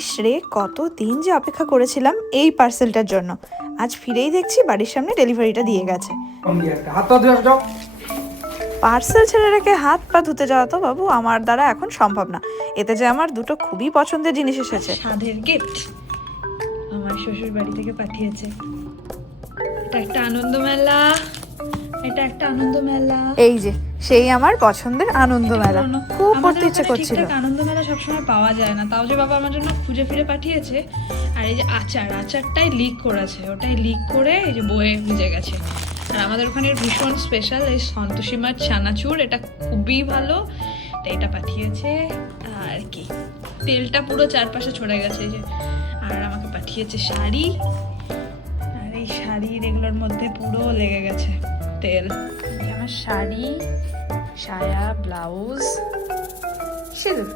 ইসরে কত দিন যে অপেক্ষা করেছিলাম এই পার্সেলটার জন্য, আজ ফিরেই দেখছি বাড়ির সামনে ডেলিভারিটা দিয়ে গেছে। পার্সেল ছেড়ে রেখে হাত পা ধুতে যাওয়া তো বাবু আমার দ্বারা এখন সম্ভব না। এতে যে আমার দুটো খুবই পছন্দের জিনিস এসেছে। স্বাদের গিফট আমার শ্বশুর বাড়ি থেকে পাঠিয়েছে। এটা একটা আনন্দ মেলা, এটা একটা আনন্দ মেলা। এই যে সেই আমার পছন্দের আনন্দ মেলা, খুব পড়তে ইচ্ছে করছিল। আনন্দ মেলা সবসময় পাওয়া যায় না, তাও যে বাবা আমার জন্য খুঁজে ফিরে পাঠিয়েছে। আর এই যে আচারটাই লিক করেছে, ওটাই লিক করে এই যে বয়ে ভিজে গেছে। আর আমাদের ওখানে ভীষণ স্পেশাল এই সন্তোষী মাছ চানাচুর, এটা খুবই ভালো, তো এটা পাঠিয়েছে। আর কি তেলটা পুরো চারপাশে ছড়ে গেছে এই যে। আর আমাকে পাঠিয়েছে শাড়ি, আর এই শাড়ির এগুলোর মধ্যে পুরো লেগে গেছে তেল। আমার শাড়ি, সায়া, ব্লাউজ, সিল্ক।